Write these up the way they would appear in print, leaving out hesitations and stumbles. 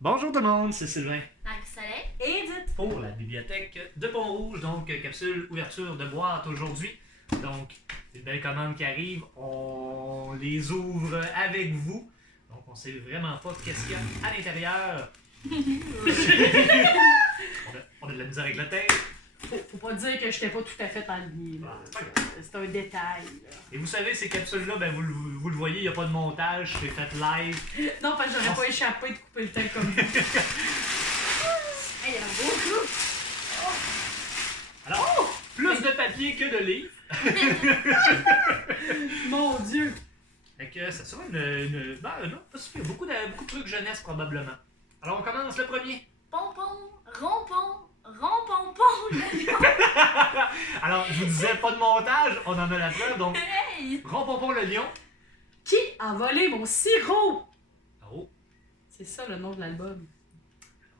Bonjour tout le monde, c'est Sylvain Marie-Soleil. Et Edith. pour la bibliothèque de Pont-Rouge. Donc, capsule ouverture de boîte aujourd'hui. Donc, des belles commandes qui arrivent, on les ouvre avec vous. Donc, on sait vraiment pas qu'est-ce qu'il y a à l'intérieur. on a de la misère avec le texte. Faut pas dire que j'étais pas tout à fait aligné. Ah, c'est pas grave. C'est un détail. Là. Et vous savez, ces capsules-là, ben, vous le voyez, il n'y a pas de montage, c'est fait live. Non, parce que j'aurais pas échappé de couper le temps comme ça. Il y a un beau coup. Alors, plus de papier que de livres. Mon Dieu. Fait que ça sera non, pas super. Beaucoup de trucs jeunesse probablement. Alors on commence le premier. Pompon, rompon, rompompon, le lion. Alors je vous disais pas de montage, on en a la preuve, donc Hey! Rompompon le lion. Qui a volé mon sirop? Oh, C'est ça le nom de l'album.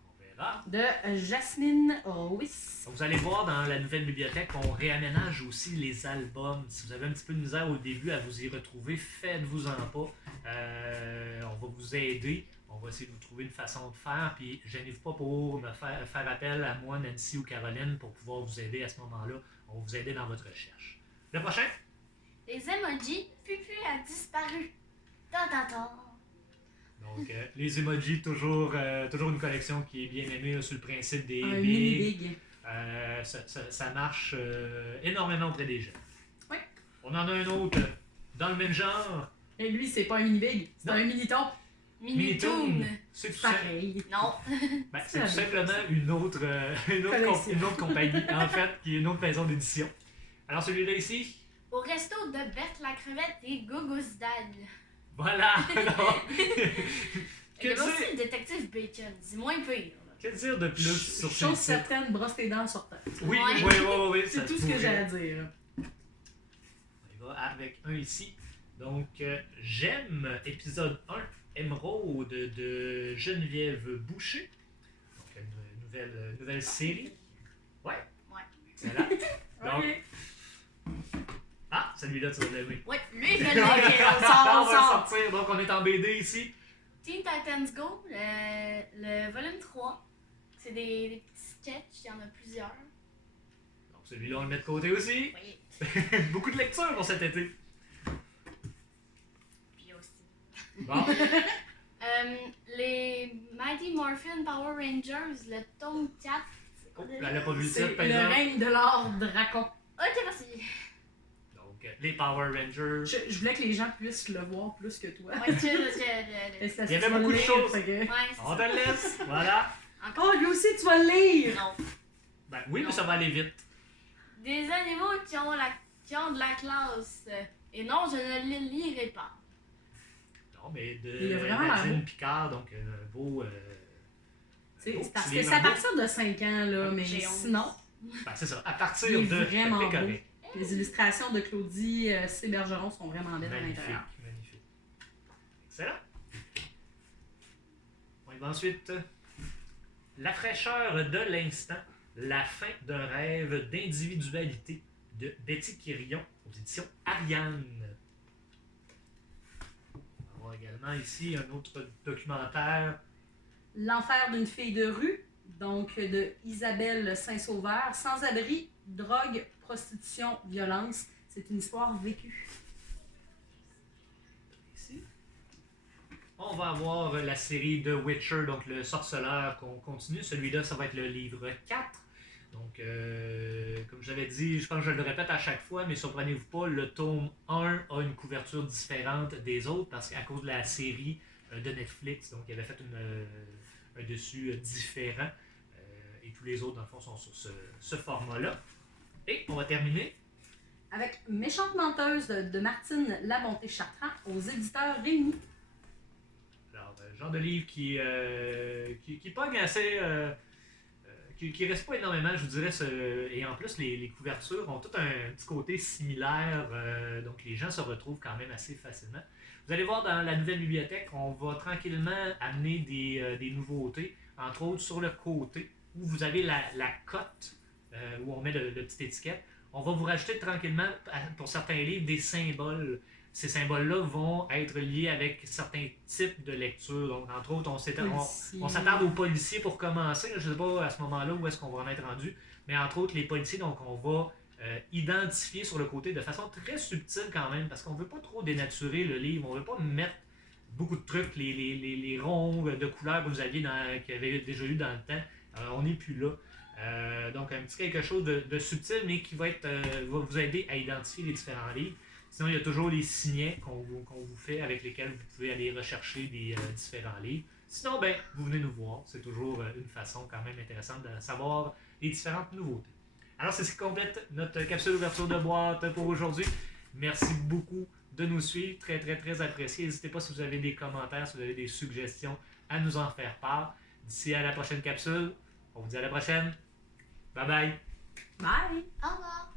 on verra. De Jasmine Ruiz. Donc, vous allez voir dans la nouvelle bibliothèque qu'on réaménage aussi les albums. Si vous avez un petit peu de misère au début à vous y retrouver, faites-vous-en pas. On va vous aider. On va essayer de vous trouver une façon de faire. Puis, gênez-vous pas pour me faire appel à moi, Nancy ou Caroline pour pouvoir vous aider à ce moment-là. On va vous aider dans votre recherche. Le prochain? Les emojis, Pupu a disparu. Tant. Donc, les emojis, toujours une collection qui est bien aimée là, sur le principe des Un big. mini big. Ça marche énormément auprès des jeunes. Oui. On en a un autre dans le même genre. Et lui, c'est pas un mini big, c'est Non. un mini ton. Minitoon. C'est tout, Pareil. Non. ben, C'est c'est la tout même simplement une autre, Collection. une autre compagnie, en fait, qui est une autre maison d'édition. Alors celui-là ici, Au resto de Berthe la crevette et Gogosdal. voilà. Alors, Il y que avait aussi dire, le détective Bacon. C'est moins pire. Là. que dire de plus sur Chose ces titres? certaine, brosse tes dents en sortant. Oui, Ouais. oui, C'est ça tout ce que pourrait. j'ai à dire. On y va avec un ici. Donc, j'aime épisode 1, Émeraude de Geneviève Boucher. Donc, une nouvelle série. Ouais. Ouais. Excellent. Donc, Ouais. ah, celui-là, tu vas l'aimer. Ouais, lui, je l'ai. Ok, on On sort, on va sort. sortir. Donc, on est en BD ici. Teen Titans Go, le volume 3. C'est des petits sketchs, il y en a plusieurs. Donc, celui-là, on le met de côté aussi. Oui. Beaucoup de lecture pour cet été. Puis aussi. Bon. Les Mighty Morphin Power Rangers, le tome 4. C'est quoi Oh, déjà? elle n'a pas vu le C'est titre, par le exemple. règne de l'or dracon. Ok, merci. Donc, les Power Rangers. Je voulais que les gens puissent le voir plus que toi. Ouais, Il Il y avait beaucoup de choses. Ouais, On te c'est le laisse. Voilà. ça. Encore. Oh, lui aussi, tu vas le lire! Non. Ben oui, mais ça va aller vite. Des animaux qui ont de la classe. Et non, je ne les lirai pas. Non, mais de Il a vraiment l'air Nadine beau. Picard, donc beau. C'est beau parce petit que livre, c'est à un beau- partir de 5 ans, là, mais J'ai 11. sinon, Ben, c'est ça. À partir Il est de. vraiment c'est beau. correct. les illustrations de Claudie C. Bergeron sont vraiment belles à Magnifique, l'intérieur. magnifique. Excellent. On y va ensuite. La fraîcheur de l'instant, la fin d'un rêve d'individualité de Betty Quirion aux éditions Ariane. On va avoir également ici un autre documentaire. L'enfer d'une fille de rue, donc de Isabelle Saint-Sauveur, sans-abri, drogue, prostitution, violence. C'est une histoire vécue. Ici. On va avoir la série The Witcher, donc le sorceleur qu'on continue. Celui-là, ça va être le livre 4. Donc, comme je l'avais dit, je pense que je le répète à chaque fois, mais surprenez-vous pas, le tome 1 a une couverture différente des autres parce qu'à cause de la série de Netflix, donc il avait fait un dessus différent. Et tous les autres, dans le fond, sont sur ce format-là. Et on va terminer. Avec Méchante menteuse de Martine Labonté-Chartrand aux éditeurs Rémi. Alors, genre de livre qui pogne assez. Qui reste pas énormément, je vous dirais. Et en plus, les couvertures ont tout un petit côté similaire. Donc, les gens se retrouvent quand même assez facilement. Vous allez voir dans la nouvelle bibliothèque, on va tranquillement amener des nouveautés. Entre autres, sur le côté, où vous avez la cote, où on met le petit étiquette. On va vous rajouter tranquillement, pour certains livres, des symboles ces symboles-là vont être liés avec certains types de lectures. Donc, entre autres, on s'attarde aux policiers pour commencer. Je ne sais pas à ce moment-là où est-ce qu'on va en être rendu, mais entre autres, les policiers, donc on va identifier sur le côté de façon très subtile quand même, parce qu'on ne veut pas trop dénaturer le livre, on ne veut pas mettre beaucoup de trucs, les ronds de couleurs que vous aviez qui avaient déjà eu dans le temps, on n'est plus là. Donc un petit quelque chose de subtil, mais qui va vous aider à identifier les différents livres. Sinon, il y a toujours les signets qu'on vous fait avec lesquels vous pouvez aller rechercher des différents livres. Sinon, ben, vous venez nous voir. C'est toujours une façon quand même intéressante de savoir les différentes nouveautés. Alors, c'est ce qui complète notre capsule ouverture de boîte pour aujourd'hui. Merci beaucoup de nous suivre. Très, très, très apprécié. N'hésitez pas si vous avez des commentaires, si vous avez des suggestions, à nous en faire part. D'ici à la prochaine capsule, on vous dit à la prochaine. Bye bye! Bye! Au revoir.